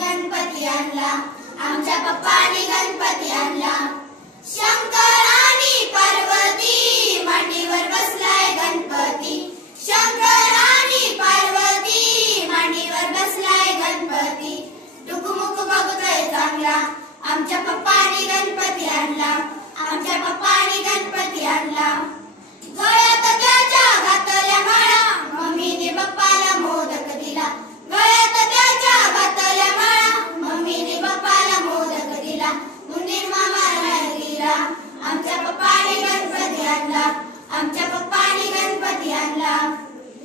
गणपती आणला, आमच्या पप्पानी गणपती आणला। शंकर आणि पार्वती मांडीवर बसलाय गणपती, शंकर आणि पार्वती मांडीवर बसलाय गणपती। टुकमुक बघतोय चांगला, आमच्या पप्पानी गणपती आणला, आमच्या पप्पानी गणपती आणला। गळ्यात त्याच्या घातल्या माळा, मम्मीने पप्पाला मोदक दिला, गळ्यात त्याच्या घातल्या माळा, मम्मीने पप्पाला मोदक दिला। उंदीर मामाला नाही दिला, आमच्या पप्पानी गणपती आणला, आमच्या पप्पानी गणपती आणला।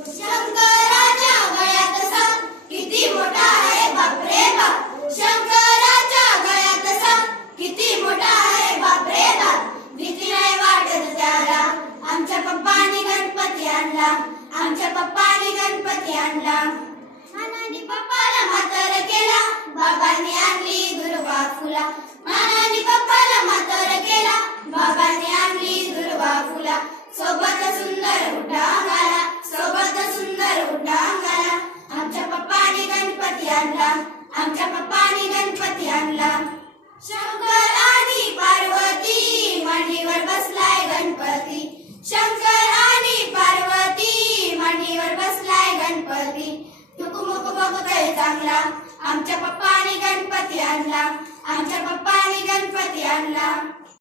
शंकराच्या गळ्यात सांग किती मोठा आहे बाप रे बाप, शंकराच्या गळ्यात सांग किती मोठा आहे बाप रे बाप। भीती नाही वाटत त्याला, आमच्या पप्पानी गणपती आणला, आमच्या पप्पानी गणपती आणला। मानानी पप्पाला म्हातार केला, बाबांनी आणली दुर्वा फुला, मानानी पप्पाला म्हातार केला, बाबांनी आणली दुर्वा फुला। सोबत सुंदर उड्डांगाला, सोबत सुंदर उड्डांगाला, आमच्या पप्पानी गणपती आणला, आमच्या पप्पानी गणपती आणला। शंकर आणि पार्वती मांडीवर बसलाय गणपती, शंकर आणि पार्वती मांडीवर बसलाय गणपती। टुकमुक बघतोय चांगला, आमच्या पप्पानी गणपती आणला, आमच्या पप्पानी गणपती आणला।